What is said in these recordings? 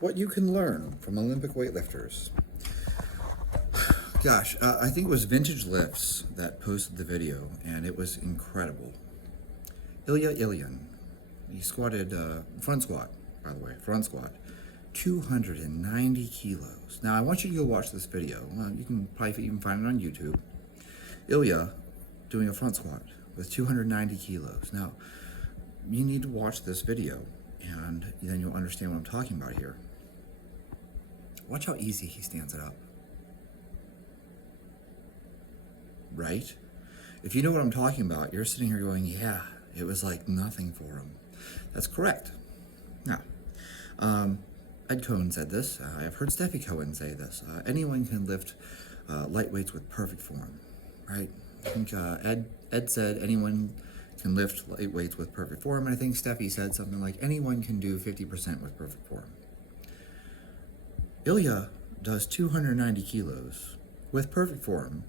What you can learn from Olympic weightlifters. Gosh, I think it was Vintage Lifts that posted the video, and it was incredible. Ilya Ilyin, he squatted, front squat, by the way, front squat, 290 kilos. Now, I want you to go watch this video. You can probably even find it on YouTube. Ilya doing a front squat with 290 kilos. Now, you need to watch this video, and then you'll understand what I'm talking about here. Watch how easy he stands it up. Right? If you know what I'm talking about, you're sitting here going, yeah, it was like nothing for him. That's correct. Now, Ed Cohen said this. I've heard Steffi Cohen say this. Anyone can lift light weights with perfect form, right? I think Ed said anyone can lift light weights with perfect form, and I think Steffi said something like anyone can do 50% with perfect form. Ilya does 290 kilos with perfect form,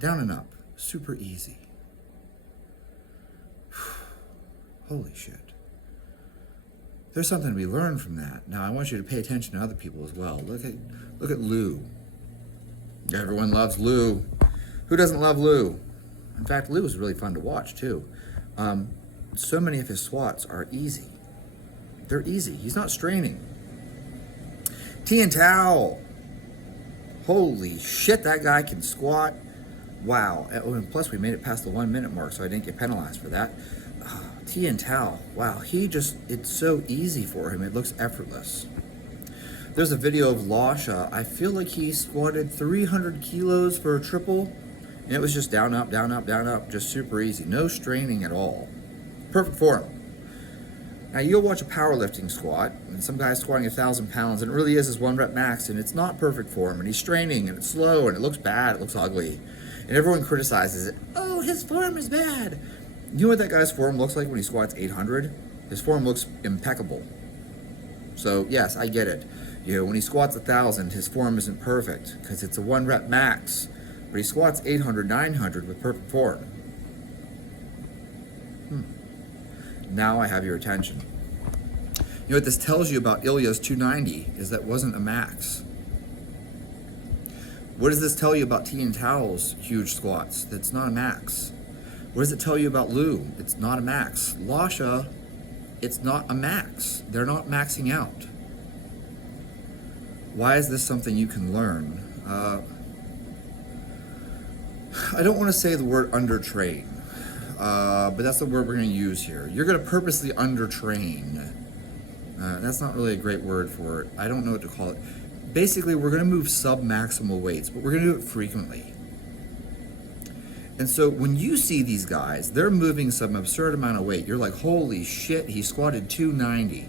down and up, super easy. Holy shit. There's something to be learned from that. Now I want you to pay attention to other people as well. Look at Lou. Everyone loves Lou. Who doesn't love Lou? In fact, Lou is really fun to watch too. So many of his squats are easy. They're easy. He's not straining. Tian Tao. Holy shit, that guy can squat. Wow. And plus, we made it past the 1 minute mark, so I didn't get penalized for that. Tian Tao. Wow. It's so easy for him. It looks effortless. There's a video of Lasha. I feel like he squatted 300 kilos for a triple, and it was just down, up, down, up, down, up. Just super easy. No straining at all. Perfect form. Now you'll watch a powerlifting squat, and some guy's squatting 1,000 pounds, and it really is his 1 rep max, and it's not perfect form, and he's straining, and it's slow, and it looks bad, it looks ugly, and everyone criticizes it. Oh, his form is bad. You know what that guy's form looks like when he squats 800? His form looks impeccable. So yes, I get it. You know, when he squats 1,000, his form isn't perfect, because it's a 1 rep max, but he squats 800, 900 with perfect form. Now I have your attention. You know what this tells you about Ilya's 290 is that wasn't a max. What does this tell you about Tian Tao's huge squats? That's not a max. What does it tell you about Lou? It's not a max. Lasha, it's not a max. They're not maxing out. Why is this something you can learn? I don't want to say the word undertrain. But that's the word we're going to use here. You're going to purposely undertrain. That's not really a great word for it. I don't know what to call it. Basically, we're going to move sub-maximal weights, but we're going to do it frequently. And so when you see these guys, they're moving some absurd amount of weight. You're like, holy shit, he squatted 290.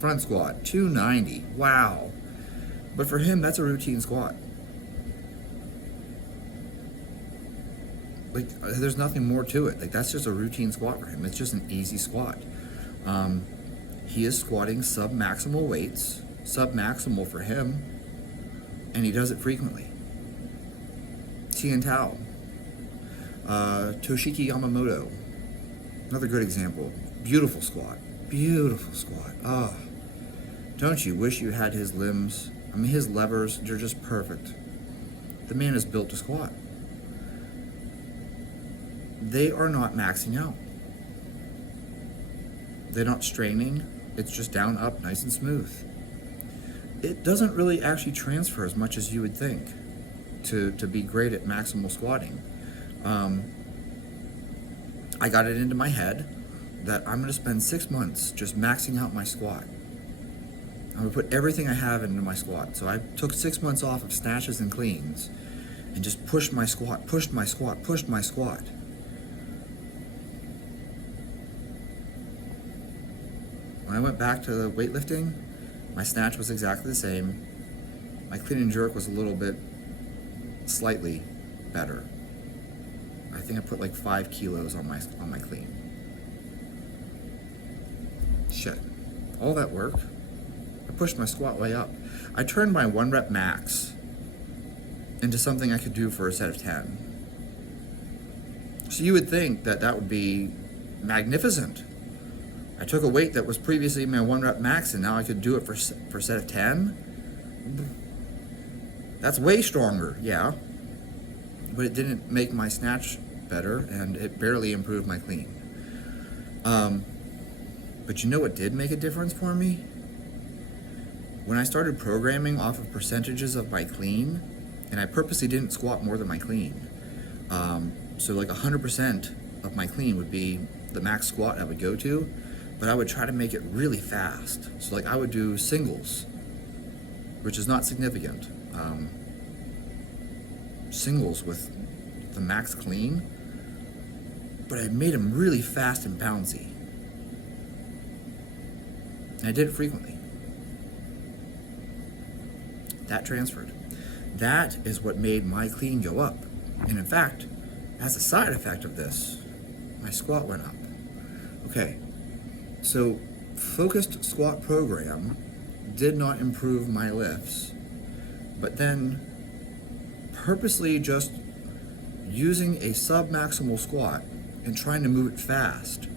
Front squat, 290. Wow. But for him, that's a routine squat. Like, there's nothing more to it. Like, that's just a routine squat for him. It's just an easy squat. He is squatting sub-maximal weights, sub-maximal for him, and he does it frequently. Tian Tao. Toshiki Yamamoto. Another good example. Beautiful squat. Beautiful squat. Oh, don't you wish you had his limbs? I mean, his levers, they're just perfect. The man is built to squat. They are not maxing out. They're not straining. It's just down, up, nice and smooth. It doesn't really actually transfer as much as you would think to be great at maximal squatting. I got it into my head that I'm going to spend 6 months just maxing out my squat. I'm going to put everything I have into my squat. So I took 6 months off of snatches and cleans and just pushed my squat, pushed my squat, pushed my squat. When I went back to weightlifting, my snatch was exactly the same. My clean and jerk was a little bit slightly better. I think I put like 5 kilos on my clean. Shit. All that work, I pushed my squat way up. I turned my 1 rep max into something I could do for a set of 10. So you would think that that would be magnificent. I took a weight that was previously my 1 rep max, and now I could do it for a set of 10. That's way stronger, yeah. But it didn't make my snatch better, and it barely improved my clean. But you know what did make a difference for me? When I started programming off of percentages of my clean, and I purposely didn't squat more than my clean. So like 100% of my clean would be the max squat I would go to, but I would try to make it really fast. So like I would do singles, which is not significant. Singles with the max clean, but I made them really fast and bouncy. And I did it frequently. That transferred. That is what made my clean go up. And in fact, as a side effect of this, my squat went up. Okay, so focused squat program did not improve my lifts, but then purposely just using a sub-maximal squat and trying to move it fast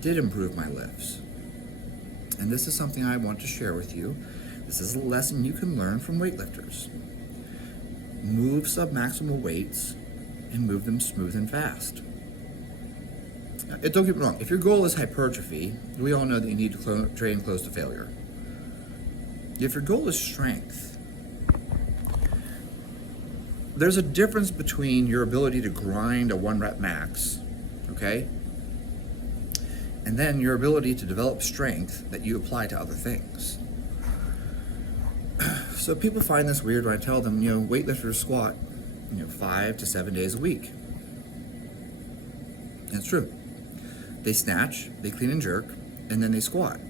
did improve my lifts. And this is something I want to share with you. This is a lesson you can learn from weightlifters. Move sub-maximal weights and move them smooth and fast. Don't get me wrong, if your goal is hypertrophy, we all know that you need to train close to failure. If your goal is strength, there's a difference between your ability to grind a 1 rep max, okay, and then your ability to develop strength that you apply to other things. So people find this weird when I tell them, weightlifters squat, 5 to 7 days a week. And it's true. They snatch, they clean and jerk, and then they squat.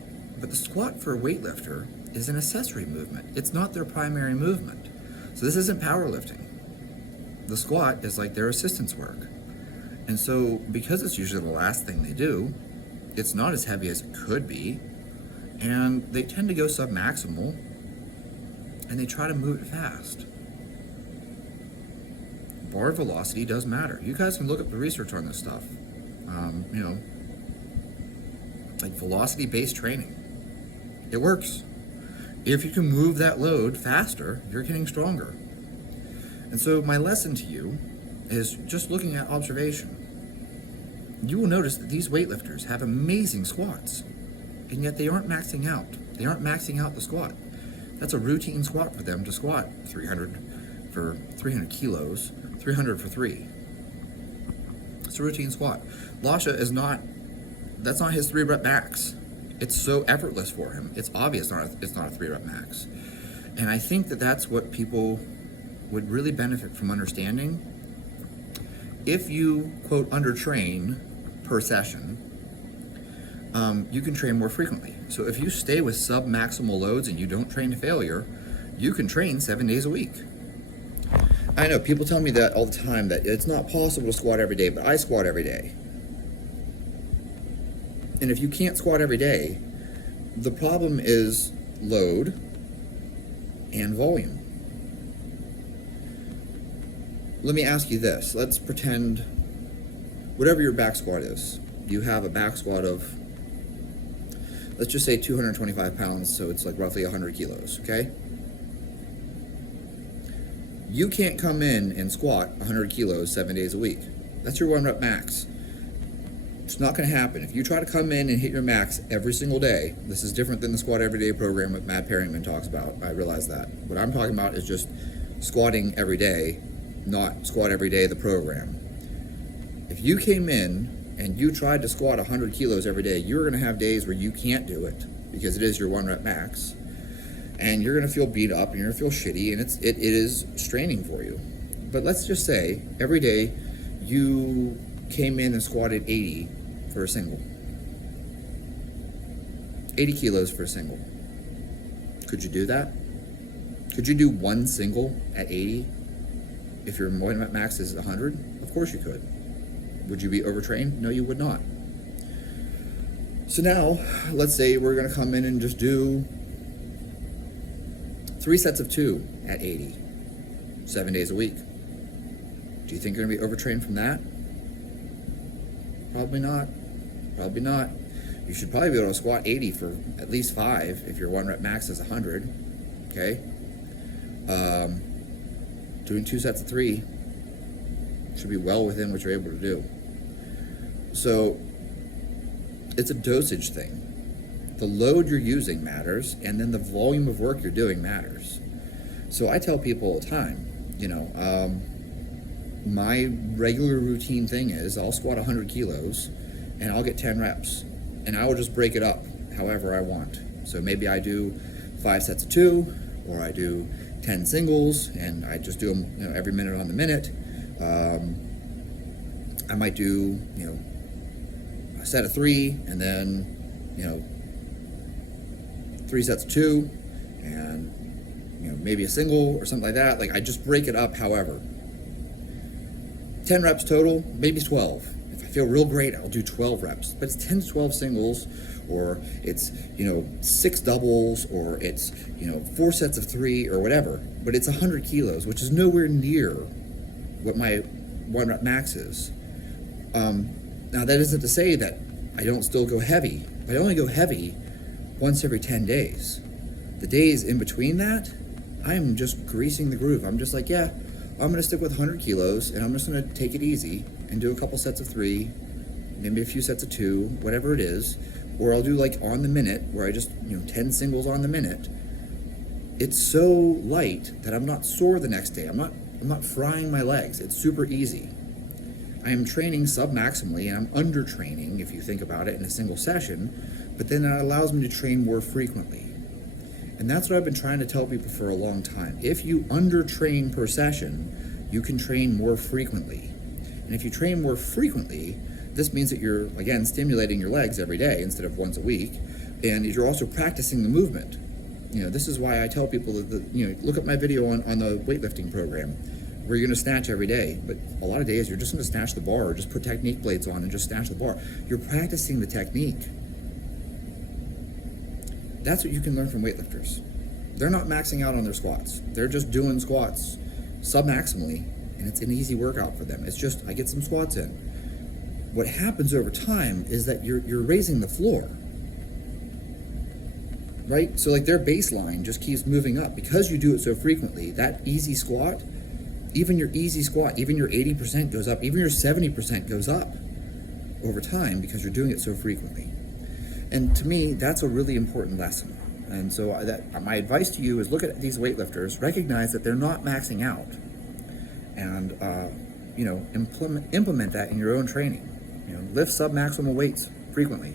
But the squat for a weightlifter is an accessory movement. It's not their primary movement. So this isn't powerlifting. The squat is like their assistance work. And so because it's usually the last thing they do, it's not as heavy as it could be, and they tend to go sub-maximal, and they try to move it fast. Bar velocity does matter. You guys can look up the research on this stuff. Like velocity-based training. It works. If you can move that load faster, you're getting stronger. And so my lesson to you is just looking at observation. You will notice that these weightlifters have amazing squats, and yet they aren't maxing out. They aren't maxing out the squat. That's a routine squat for them to squat 300 for 300 kilos, 300 for 3. It's a routine squat. Lasha is not, that's not his 3 rep max. It's so effortless for him. It's obvious it's not a 3 rep max. And I think that that's what people would really benefit from understanding. If you, quote, undertrain per session, you can train more frequently. So if you stay with sub-maximal loads and you don't train to failure, you can train 7 days a week. I know people tell me that all the time, that it's not possible to squat every day, but I squat every day. And if you can't squat every day, the problem is load and volume. Let me ask you this. Let's pretend whatever your back squat is, you have a back squat of, let's just say 225 pounds, so it's like roughly 100 kilos, okay? You can't come in and squat 100 kilos 7 days a week. That's your 1 rep max. It's not going to happen. If you try to come in and hit your max every single day, this is different than the squat every day program that Matt Perryman talks about. I realize that. What I'm talking about is just squatting every day, not squat every day the program. If you came in and you tried to squat 100 kilos every day, you're going to have days where you can't do it because it is your 1 rep max. And you're going to feel beat up and you're going to feel shitty, and it is straining for you. But let's just say every day you came in and squatted 80 for a single. 80 kilos for a single. Could you do that? Could you do one single at 80 if your 1 rep max is 100? Of course you could. Would you be overtrained? No, you would not. So now, let's say we're going to come in and just do 3 sets of 2 at 80, 7 days a week. Do you think you're going to be overtrained from that? Probably not. Probably not. you should probably be able to squat 80 for at least 5 if your 1 rep max is 100. Okay, doing 2 sets of 3 should be well within what you're able to do. So it's a dosage thing. The load you're using matters, and then the volume of work you're doing matters. So I tell people all the time, my regular routine thing is I'll squat 100 kilos and I'll get 10 reps, and I will just break it up however I want. So maybe I do 5 sets of 2, or I do 10 singles and I just do them every minute on the minute. I might do a set of 3, and then 3 sets of 2, and maybe a single or something like that. Like, I just break it up however. 10 reps total, maybe 12. If I feel real great, I'll do 12 reps. But it's 10 to 12 singles, or it's 6 doubles, or it's 4 sets of 3 or whatever. But it's 100 kilos, which is nowhere near what my 1 rep max is. Now that isn't to say that I don't still go heavy, but I only go heavy once every 10 days. The days in between that, I'm just greasing the groove. I'm just like, yeah, I'm gonna stick with 100 kilos, and I'm just gonna take it easy and do a couple sets of 3, maybe a few sets of 2, whatever it is. Or I'll do like on the minute, where I just 10 singles on the minute. It's so light that I'm not sore the next day. I'm not frying my legs. It's super easy. I am training sub-maximally, and I'm under-training, if you think about it, in a single session, but then that allows me to train more frequently. And that's what I've been trying to tell people for a long time. If you under-train per session, you can train more frequently. And if you train more frequently, this means that you're, again, stimulating your legs every day instead of once a week, and you're also practicing the movement. This is why I tell people that, look at my video on the weightlifting program, where you're going to snatch every day, but a lot of days you're just going to snatch the bar, or just put technique plates on and just snatch the bar. You're practicing the technique. That's what you can learn from weightlifters. They're not maxing out on their squats. They're just doing squats sub-maximally, and it's an easy workout for them. It's just, I get some squats in. What happens over time is that you're raising the floor, right? So like their baseline just keeps moving up because you do it so frequently. That easy squat, even your easy squat, even your 80% goes up, even your 70% goes up over time because you're doing it so frequently. And to me, that's a really important lesson. And so my advice to you is look at these weightlifters, recognize that they're not maxing out, and implement that in your own training. Lift sub-maximal weights frequently.